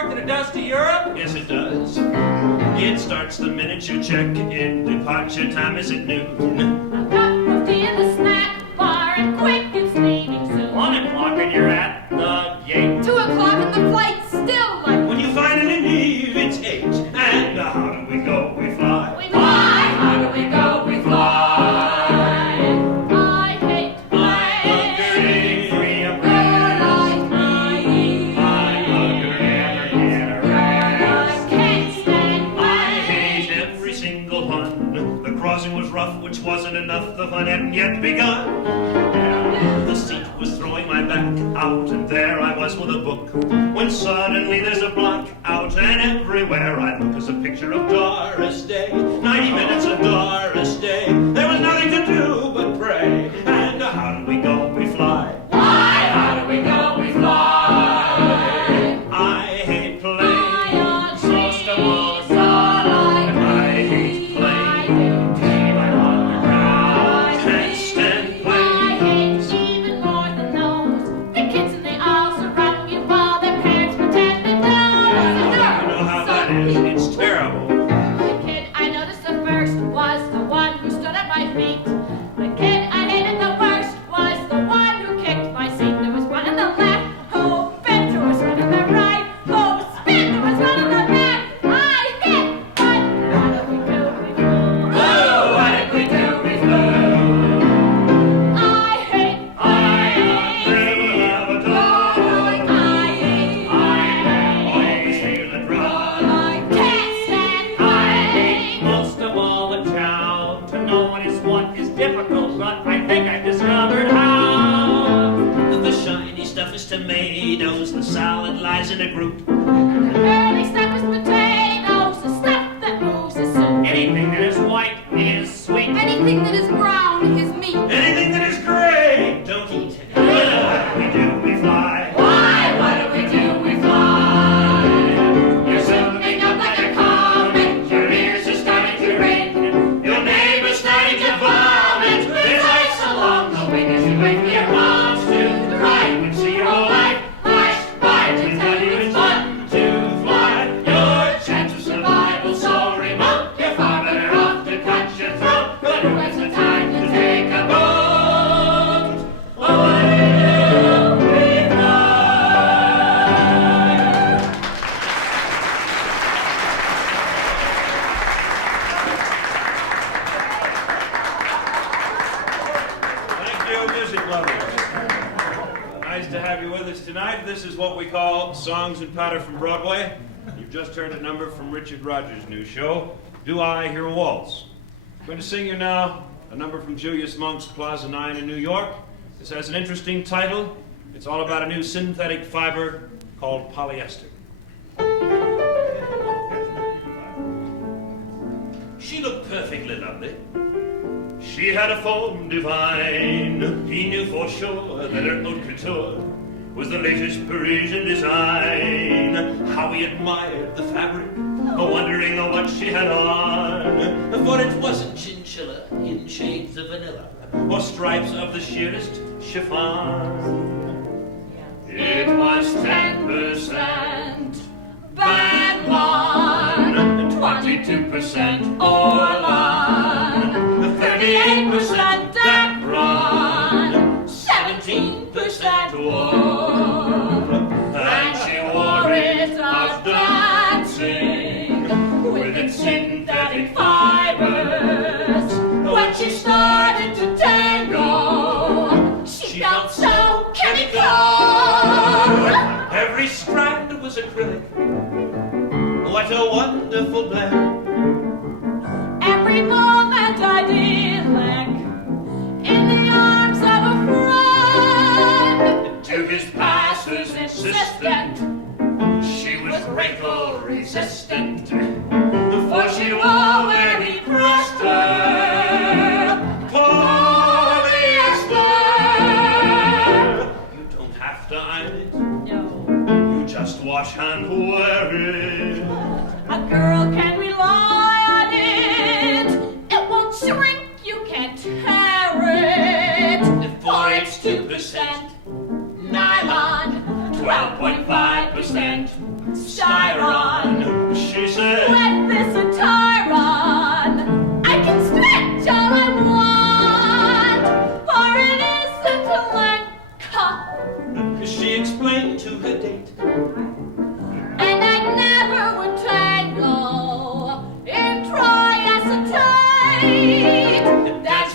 York than it does to Europe? Yes, it does. It starts the minute you check in. Departure time is at noon. I've got moved in the snack bar and quick it's leaving soon. 1 o'clock and you're at the gate. 2 o'clock and the flight's still late. When you finally leave, it's 8. And how do we go? We fly. We fly. How do we go? We fly. Which wasn't enough, the fun hadn't yet begun. The seat was throwing my back out, and there I was with a book, when suddenly there's a block out, and everywhere I look is a picture of Doris Day. 90 minutes of Doris Day. There was nothing to do but pray. And how do we go? We fly. Why? How do we go? We fly. I hate planes. Most of all, tomatoes, the salad lies in a group. the early stuff is potatoes, the stuff that moves is soup. Anything that is white is sweet. Anything that is brown is meat. Anything that is gray, don't eat. What do we do? We fly. Why? What do we do? We fly. You're zooming up like a comet. Your ears are starting to ring. Your neighbor's starting to vomit. There's ice along the wing as you wait for your moms to right. And see your whole life flash by to tell you it's fun to fly. Your chance of survival so remote. You're far better off to cut your throat. But who has the time to take a boat? Away we fly. Thank you, music lovers. Nice to have you with us tonight. This is what we call Songs and Patter from Broadway. You've just heard a number from Richard Rodgers' new show, Do I Hear a Waltz? I'm going to sing you now a number from Julius Monk's Plaza 9 in New York. This has an interesting title. It's all about a new synthetic fiber called polyester. She looked perfectly lovely. She had a form divine. He knew for sure that her haute couture was the latest Parisian design. How he admired the fabric, wondering what she had on. For it wasn't chinchilla in shades of vanilla, or stripes of the sheerest chiffon. It was 10% Banlon, 22% Orlon, 38% Davison, 17% wool, and she wore it out dancing with its synthetic fibers. When she started to tango, she felt so chemical. Every strand was acrylic. What a wonderful blend. Every moment idyllic in the arms of a friend. To his pastor's insistent, she was wrinkle resistant. For she wore where he pressed her polyester. You don't have to iron it. No. You just wash and wear it. A girl can rely on it. It won't shrink, you can't tear it. For it's 2% nylon, 12.5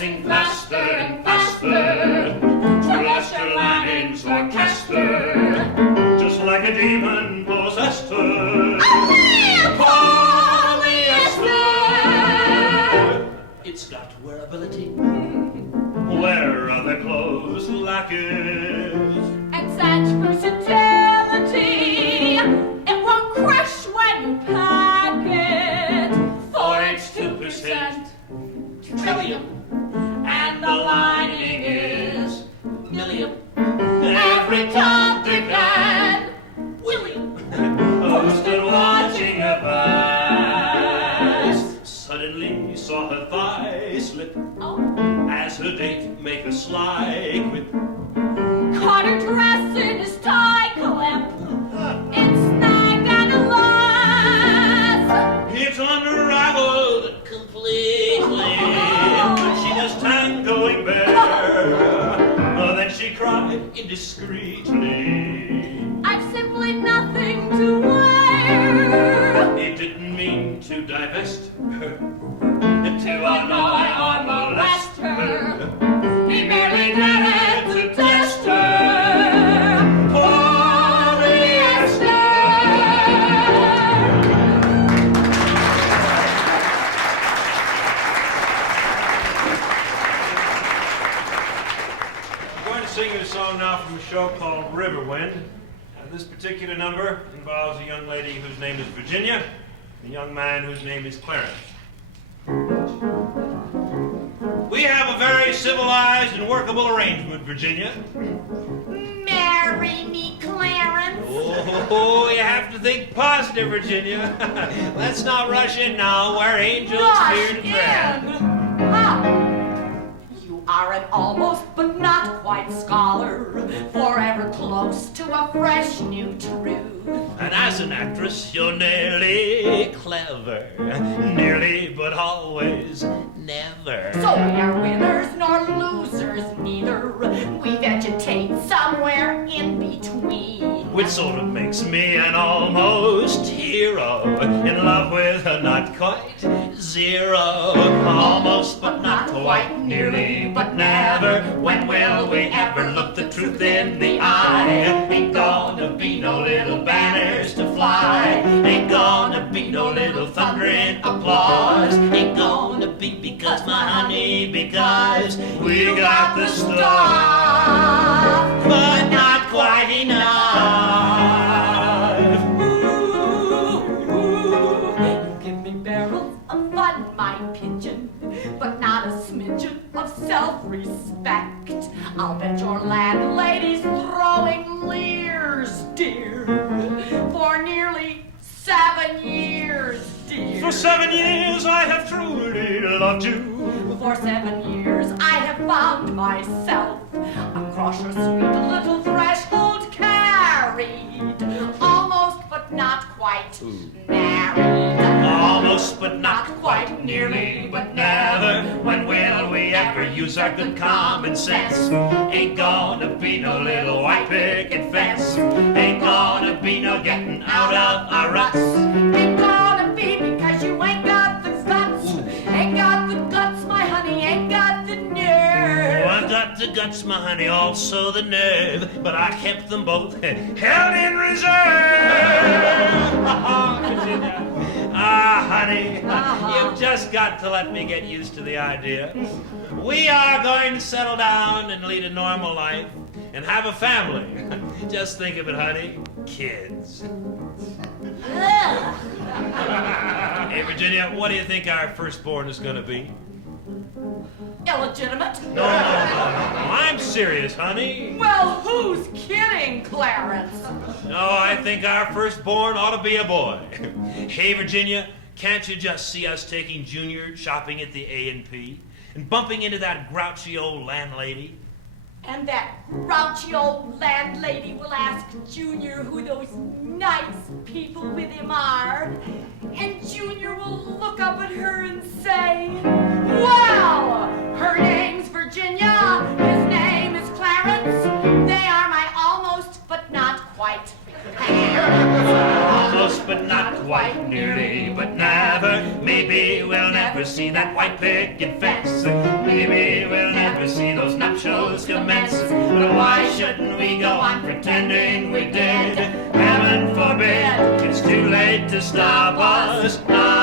dancing faster and faster to Lester Lanning's orchestra, just like a demon possessed her. Polyester! It's got wearability where other clothes lack it, and such versatility, it won't crush when you pack it. For it's 2% trillium, and the lining is million. Every Tom, Dick, and William who's been watching her pass suddenly saw her thigh slip as her date make a sly quip. Caught her dress in his tie clip. It snagged at the last. It unraveled completely, but she was tangoing bare. Then she cried indiscreetly, I've simply nothing to wear. he didn't mean to divest her, to annoy or molest her. He merely did it to test her. Polyester! I'm going to sing you a song now from a show called Riverwind. And this particular number involves a young lady whose name is Virginia, and a young man whose name is Clarence. We have a very civilized and workable arrangement, Virginia. Marry me, Clarence. Oh, you have to think positive, Virginia. Let's not rush in now. We're angels here to tread. You are an almost but not quite scholar, forever close to a fresh new truth. And as an actress, you're nearly clever. Nearly, but always never. So we are winners nor losers neither. We vegetate somewhere in between. Which sort of makes me an almost hero, in love with a not quite zero. Almost but not quite, nearly but never. When will we ever look the truth in the eye? Ain't gonna be no little banners to fly. Ain't gonna be no little thundering applause. Ain't gonna be because my honey, because we got the stuff, but not quite enough. You give me barrels of fun, my pigeon, but not a smidgen of self-respect. I'll bet your landlady's throwing leers, dear, for nearly 7 years, dear. For 7 years I have truly loved you. For 7 years I have found myself across your sweet little threshold carried, almost but not quite married. Almost but not quite, nearly but never. When will we ever use our good common sense? Ain't gonna be no little white picket fence. Ain't gonna be no getting out of our ruts. Ain't gonna be because you ain't got the guts. Ain't got the guts, my honey, ain't got the nerve. Oh, I got the guts, my honey, also the nerve, but I kept them both held in reserve. Ah, honey, you've just got to let me get used to the idea. We are going to settle down and lead a normal life and have a family. Just think of it, honey. Kids. Hey, Virginia, what do you think our firstborn is going to be? Illegitimate? No. I'm serious, honey. Well, who's kidding, Clarence? No, I think our firstborn ought to be a boy. Hey, Virginia, can't you just see us taking Junior shopping at the A&P and bumping into that grouchy old landlady? And that grouchy old landlady will ask Junior who those nice people with him are. And Junior will look up at her and say, well, her name's Virginia, his name is Clarence. They are my almost but not quite parents. Almost but not quite, nearly but never. Maybe we'll never see that white picket fence. maybe we'll never see those nuptials commence. But why shouldn't we go on pretending we did? Heaven forbid, it's too late to stop us now.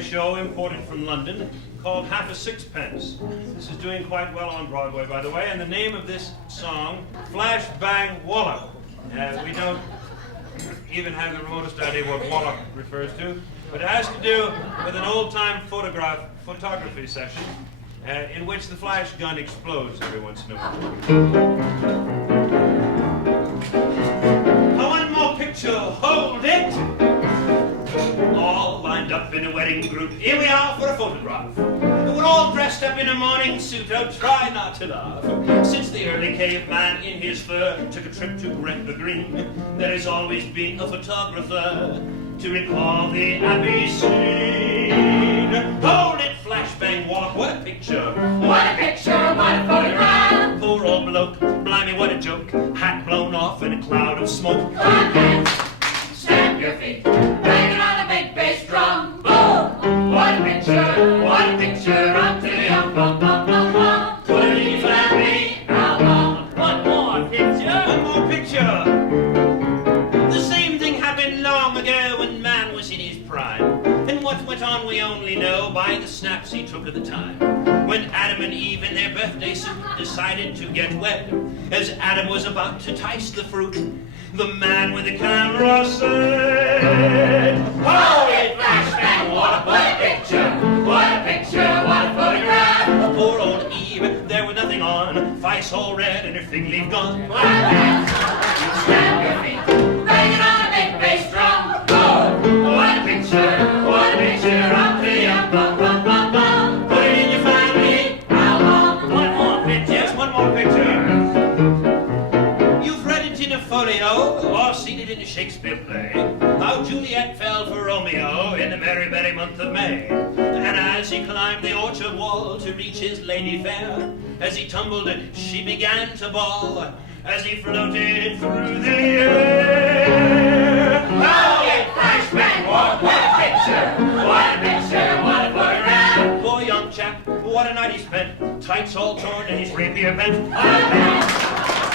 Show imported from London called Half a Sixpence. This is doing quite well on Broadway, by the way, and the name of this song, Flash Bang Wallop. We don't even have the remotest idea what Wallop refers to, but it has to do with an old-time photography session in which the flash gun explodes every once in a while. One more picture, hold it! All lined up in a wedding group. Here we are for a photograph. We're all dressed up in a morning suit. Oh, try not to laugh. Since the early caveman in his fur took a trip to Gretna Green, there has always been a photographer to recall the happy scene. Hold it, flashbang walk. What a picture. What a picture, what a photograph. Poor old bloke, blimey, what a joke. Hat blown off in a cloud of smoke. Clap hands, stamp your feet. Banging on a big bass drum, boom! What a picture, umpty-ump, bum, bum, bum, bum. Woody Flappy, album. One more picture. The same thing happened long ago when man was in his prime. And what went on we only know by the snaps he took at the time. When Adam and Eve in their birthday suit decided to get wed, as Adam was about to taste the fruit, the man with the camera said, red. Holy flashbang, what a picture! What a picture, what a photograph! Poor old Eve, there was nothing on. Face all red and her fig leaf gone. Stamp your feet, banging on a big bass drum. Oh, what a picture of the young bum bum bum bum. Put it in your family album. One more picture. Yes, one more picture. You've read it in a folio or seen it in a Shakespeare play. How Juliet fell for Romeo in the merry, merry month of May. And as he climbed the orchard wall to reach his lady fair, as he tumbled, she began to bawl. As he floated through the air. Holy flashbang, what a picture! What a picture, what a photograph! Poor young chap, what a night he spent. Tights all torn and his rapier bent.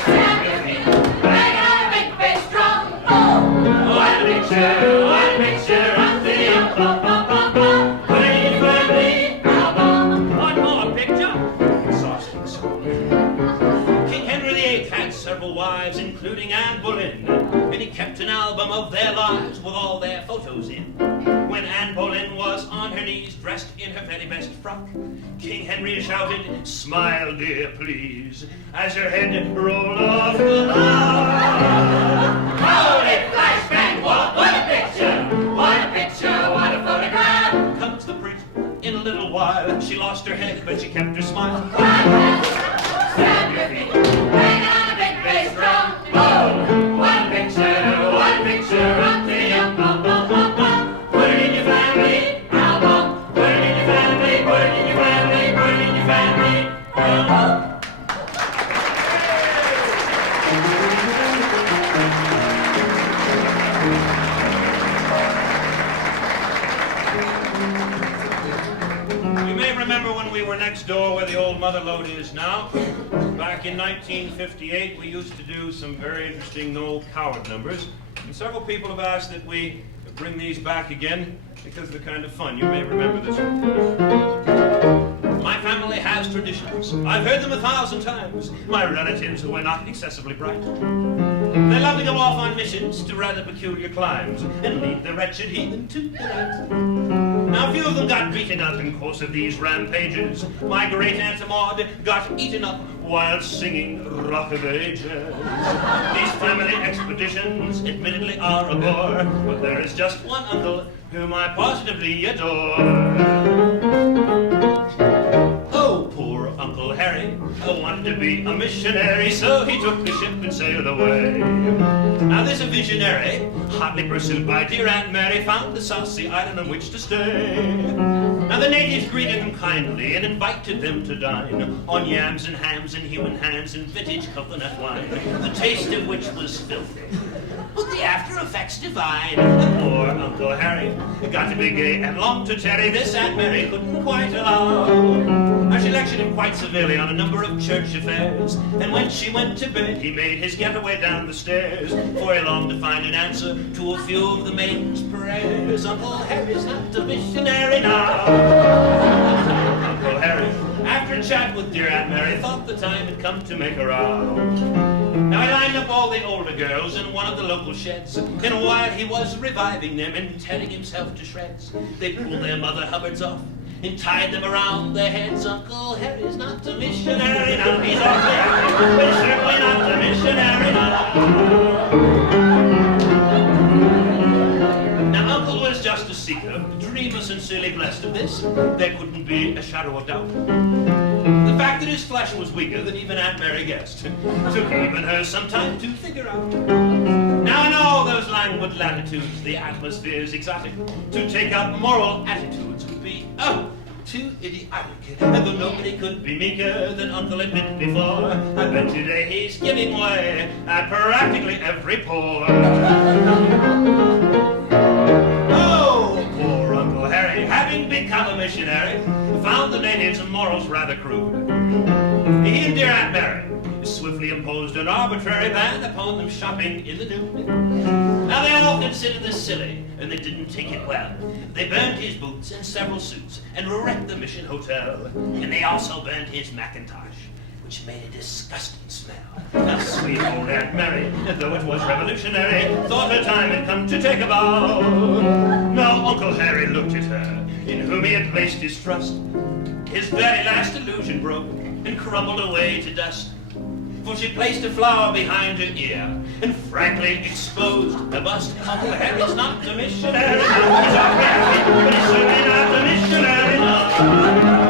Stamp your feet, banging on a big bass drum. Oh, what a picture of the young bum bum bum bum. Put it in your family album. One more picture. Exhausting song. King Henry VIII had several wives, including Anne Boleyn, and he kept an album of their lives with all their photos in. When Anne Boleyn was on her knees, dressed in her very best frock, King Henry shouted, "Smile, dear, please," as her head rolled off the line. Holy flashbang, what a picture! What a picture, what a photograph! Comes the print. In a little while, she lost her head, but she kept her smile. Stamp your feet, banging on a big bass drum. Oh, what a picture of the young bum bum bum bum. Put it in your family album. Put it in your family, put it in your family, put it in your family album. You may remember when we were next door where the old mother lode is now. Back in 1958, we used to do some very interesting Noel Coward numbers. And several people have asked that we bring these back again because they're kind of fun. You may remember this one. My family has traditions. I've heard them 1,000 times. My relatives were not excessively bright. They love to go off on missions to rather peculiar climes and lead the wretched heathen to the night. Now, a few of them got beaten up in course of these rampages. My great Aunt Maud got eaten up while singing Rock of Ages. These family expeditions admittedly are a bore, but there is just one uncle whom I positively adore. Oh, poor Uncle Harry wanted to be a missionary, so he took the ship and sailed away. Now this visionary, hotly pursued by dear Aunt Mary, found the South Sea island on which to stay. Now the natives greeted him kindly and invited them to dine on yams and hams and human hands and vintage coconut wine, the taste of which was filthy, but the after effects divine. And poor Uncle Harry got to be gay and long to tarry. This Aunt Mary couldn't quite allow. Now she lectured him quite severely on a number of church affairs, and when she went to bed he made his getaway down the stairs, for he longed to find an answer to a few of the maiden's prayers. Uncle Harry's not a missionary now. Uncle Harry, after a chat with dear Aunt Mary, thought the time had come to make a row. Now he lined up all the older girls in one of the local sheds, and while he was reviving them and tearing himself to shreds, they pulled their Mother Hubbards off and tied them around their heads. Uncle Harry's not a missionary now. He's awfully happy, but certainly not a missionary now. Now Uncle was just a seeker, dreamer sincerely blessed of this. There couldn't be a shadow of doubt. The fact that his flesh was weaker than even Aunt Mary guessed took even her some time to figure out. Now in all those languid latitudes, the atmosphere's exotic. To take up moral attitudes would be, oh, too idiotic. And though nobody could be meeker than Uncle admitted before, I bet today he's giving way at practically every pore. Oh, poor Uncle Harry, having become a missionary, found the natives' morals rather crude. He and dear Aunt Mary swiftly imposed an arbitrary ban upon them shopping in the nude. Now they all considered this silly, and they didn't take it well. They burned his boots and several suits, and wrecked the mission hotel, and they also burned his Macintosh. which made a disgusting smell. Now, sweet old Aunt Mary, though it was revolutionary, thought her time had come to take a bow. Now Uncle Harry looked at her, in whom he had placed his trust. His very last illusion broke and crumbled away to dust. For she placed a flower behind her ear and frankly exposed her bust. Uncle Harry's not a missionary, he's a Harry, but he's certainly not a missionary, no.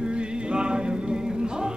Dream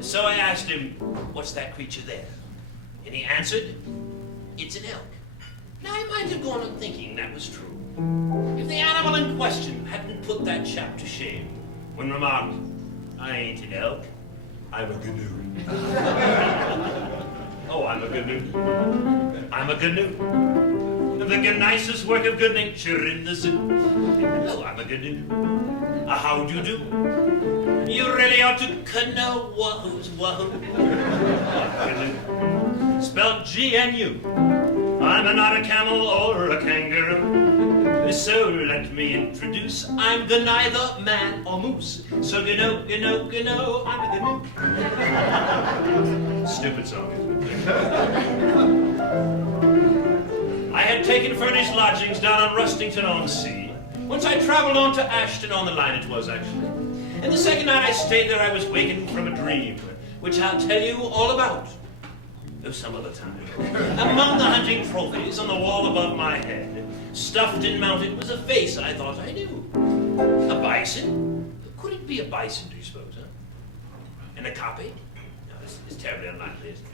So I asked him, what's that creature there? And he answered, it's an elk. Now I might have gone on thinking that was true, if the animal in question hadn't put that chap to shame when remarked, I ain't an elk, I'm a gnu. Oh, I'm a gnu. I'm a gnu. The nicest work of good nature in the zoo. Oh, I'm a gnu. How do you do? You really ought to know wahoo's wahoo. Spelled G-N-U. I'm not a camel or a kangaroo. So let me introduce, I'm the neither man or moose. So gno, I'm a gnu. Stupid song, isn't it? I had taken furnished lodgings down on Rustington-on-Sea. Once I traveled on to Ashton on the line it was, actually. And the second night I stayed there, I was wakened from a dream, which I'll tell you all about, though some other time. Among the hunting trophies on the wall above my head, stuffed and mounted, was a face I thought I knew. A bison? Could it be a bison, do you suppose, huh? And a copy? No, it's terribly unlikely, isn't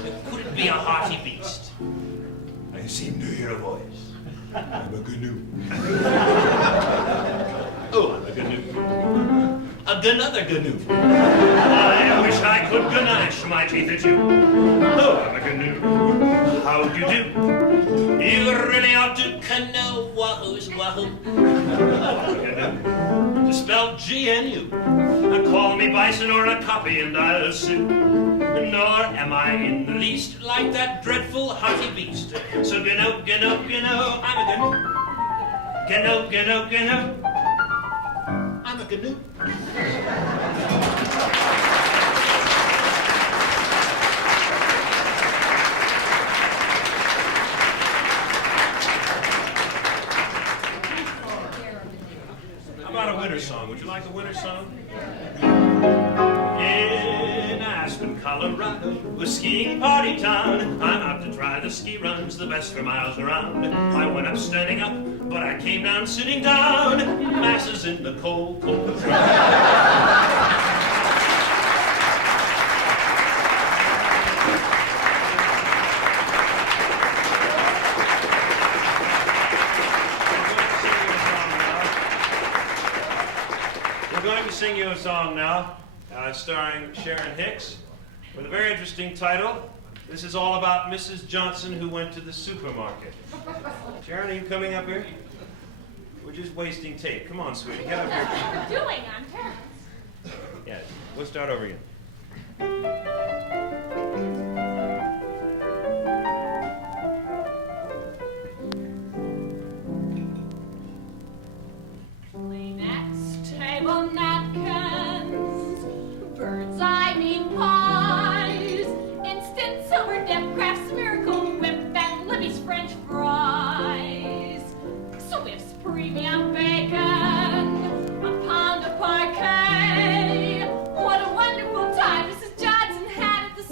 it? Could it be a hearty beast? I seem to hear a voice. I'm a gnu. Oh, I'm a gnu. Another gnu. I wish I could ganache my teeth at you. Oh, I'm a gnu. How do you do? You really ought to know wahoo's wahoo. Oh, I'm a gnu. Spelled G-N-U. Call me bison or a copy and I'll sue. Nor am I in the least like that dreadful hearty beast. So gno, I'm a gnu. Gno, I'm a gnu. How about a winter song? Would you like a winter song? In Aspen, Colorado, a skiing party town. I'm out to try the ski runs, the best for miles around. I went up standing up, but I came down sitting down. Masses in the cold, cold ground. Sing you a song now, starring Sharon Hicks, with a very interesting title. This is all about Mrs. Johnson who went to the supermarket. Sharon, are you coming up here? We're just wasting tape. Come on, sweetie, get up here. What are you doing? I'm tense. Yeah, we'll start over again. Kleenex, table napkins, bird's eye meat pies, instant silver dip, Kraft's Miracle Whip, and Libby's French fries, Swift's premium bacon, a pound of parquet. What a wonderful time Mrs. Johnson had at the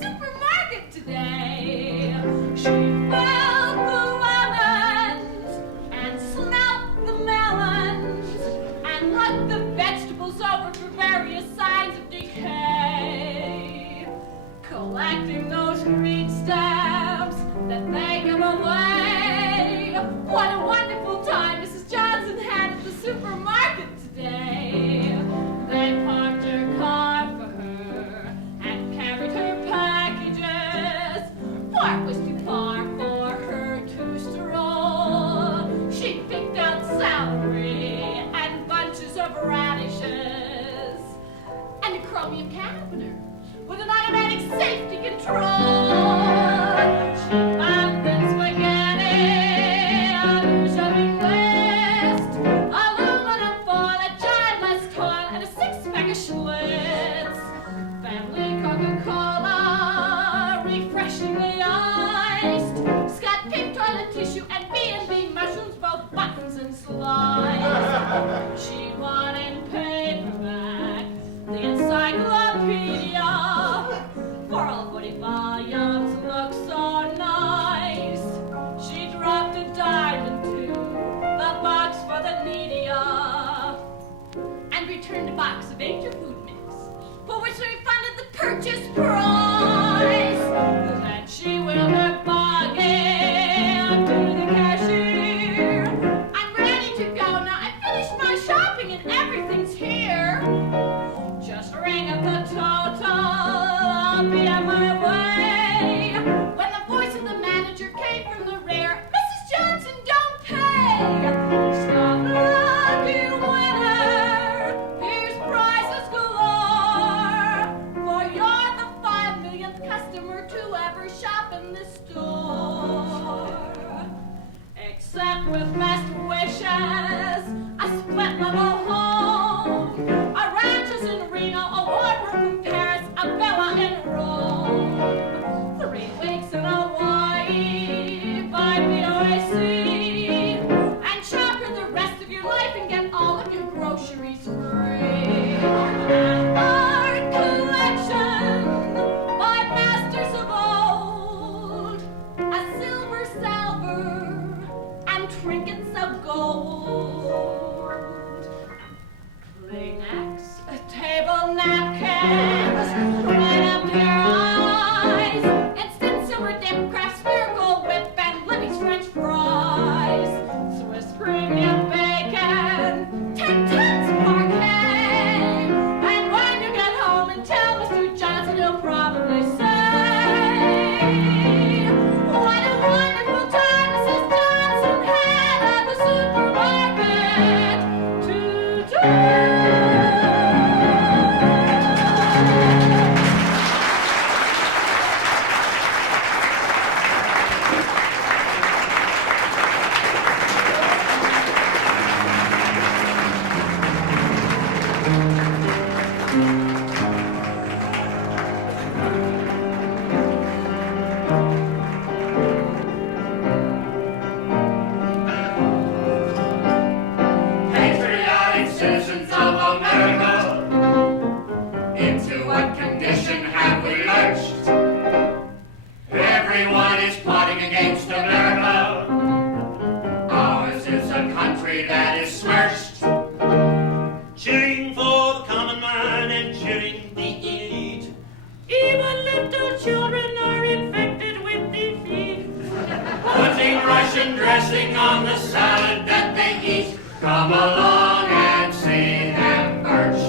Bart was too far for her to stroll. She picked out celery and bunches of radishes and a chromium cabinet with an automatic safety control. She found the spaghetti, aluminum list, aluminum foil, a giant toil, and a six-pack of Schlitz. Family Coca-Cola, refreshingly iced. Scott pink toilet tissue and B&B mushrooms, both buttons and sliced. She wanted paperback, the encyclopedia. For all 40 volumes look so nice. She dropped a dime into the box for the needier and returned a box of Angel Food Mix, for which they refunded the purchase price. Then she wheeled her buggy up to the cashier. I'm ready to go now. I finished my shopping and everything's here. Just ring up the total, I'll be on my way. When the voice of the manager came from the rear, Mrs. Johnson, don't pay. Stop lucky winner, here's prizes galore. For you're the 5 millionth customer to ever shop in this store. Except with best wishes, a split level home, a ranches in Reno, a wardrobe in Paris, a villa in Rome, 3 weeks in Hawaii by BOAC, and shop for the rest of your life and get all of your groceries free. An art collection by masters of old, a silver salver and trinkets of gold. Kleenex, table napkins, right up to your eyes, instant silver dip, Kraft Spherical Whip, and Libby's French fries, Swiss premium bacon, 10 tons of parquet, and when you get home and tell Mr. Johnson, he'll probably say, what a wonderful time Mrs. Johnson had at the supermarket today. Patriotic citizens of America, into what condition have we lurched? Everyone is plotting against America. Ours is a country that is smirched. Cheering for the common man and cheering the elite. Even little children are infected with defeat. Putting Russian dressing on the salad that they eat. Come along and see them Birch.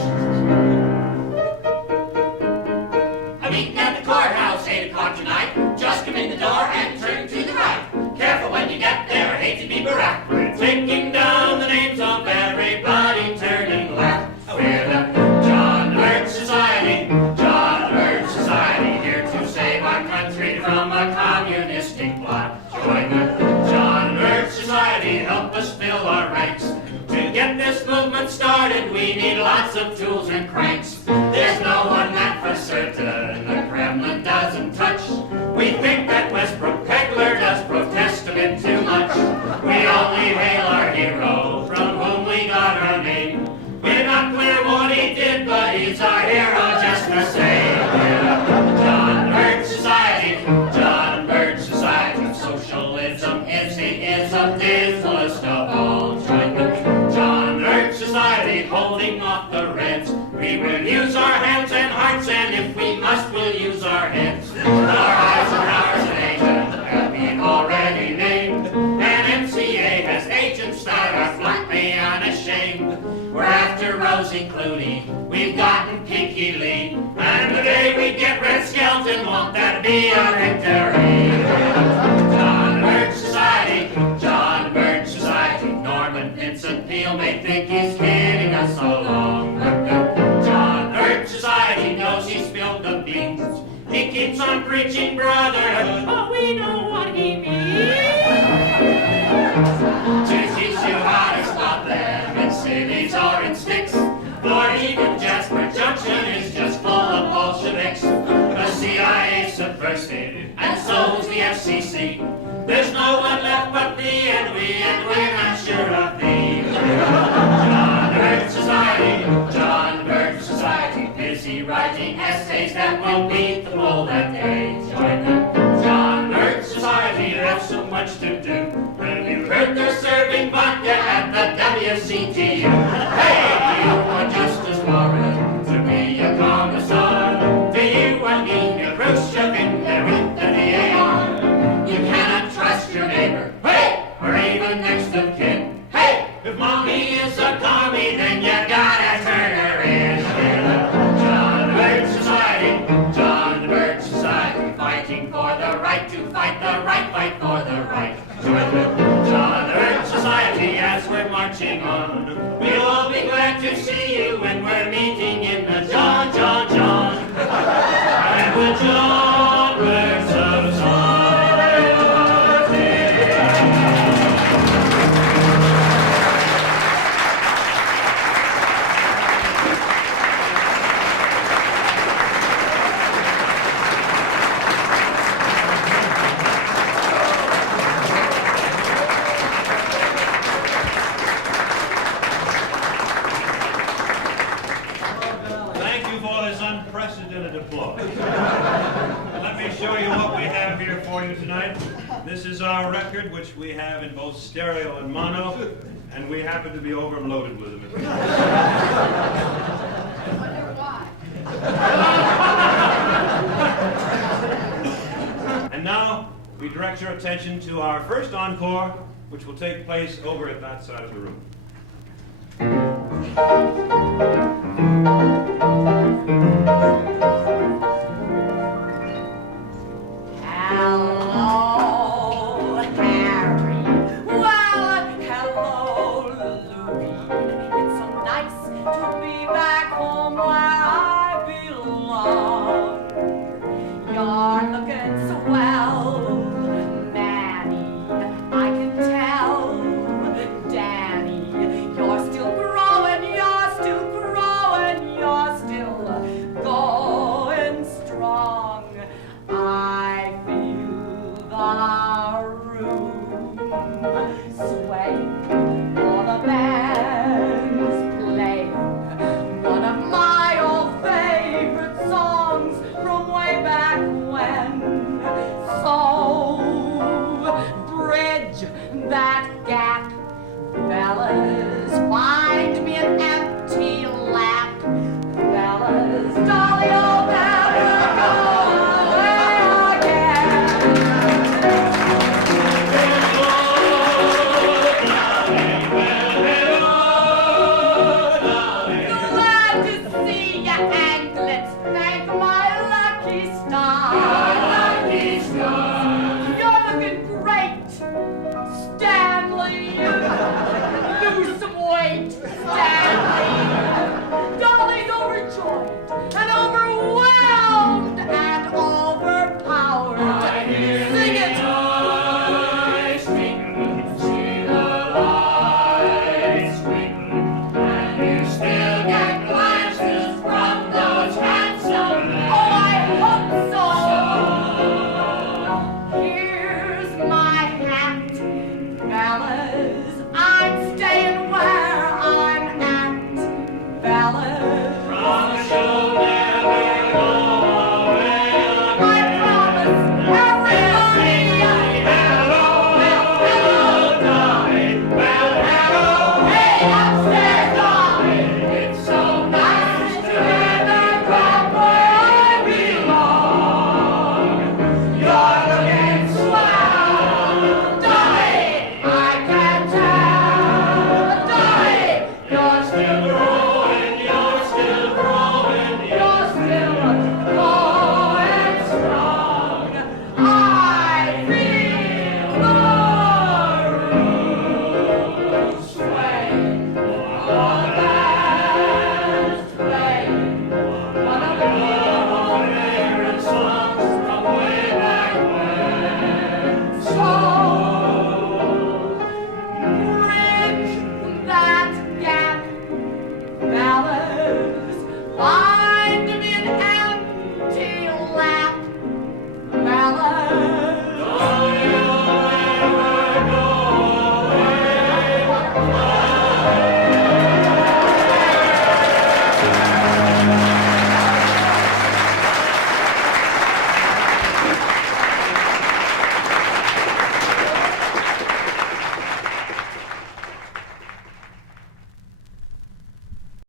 A meeting at the courthouse, 8 o'clock tonight. Just come in the door and turn to the right. Careful when you get there, hate to be Barack. We're taking down the names of everybody turning left. We're the John Birch Society, John Birch Society, here to save our country from a communistic plot. Join the John Birch Society, help us fill our ranks. To get this movement started, we need lots of tools and cranks. There's no one that for certain the Kremlin doesn't touch. We think that Westbrook Pegler does protest a bit too much. We only hail our hero, from whom we got our name. We're not clear what he did, but he's our hero just the same. We're the John Birch Society, John Birch Society. Socialism is the ism, dismalest of all. Join the John Birch Society, holding off the Reds. We will use our hands and hearts, and if we must, we'll use our heads. Our eyes and ours and agents have been already named. And MCA has agents that are flatly unashamed. We're after Rosie Clooney, we've gotten Pinky Lee, and the day we get Red Skelton, won't that be a victory? W-S-C-C. There's no one left but me, and we're not sure of thee. John Birch Society, John Birch Society, busy writing essays that will beat the poll that day. Join the John Birch Society, have so much to do. Have you heard they're serving vodka at the WCTU? Hey, you are just as worried to be a commissar. Do you want me to Khrushchev in there with the VAR? You cannot trust your neighbor, hey, or even next of kin. Hey, if mommy is a commie, then you gotta turn her in. John Birch Society, John Birch Society, fighting for the right to fight the right, fight for the right. Join the John Birch Society as we're marching on. We'll all be glad to see you when we're meeting in the John. And the John Birch Society. Thank you for this unprecedented applause. Let me show you what we have here for you tonight. This is our record, which we have in both stereo and mono, and we happen to be overloaded with them. I wonder why. And now, we direct your attention to our first encore, which will take place over at that side of the room.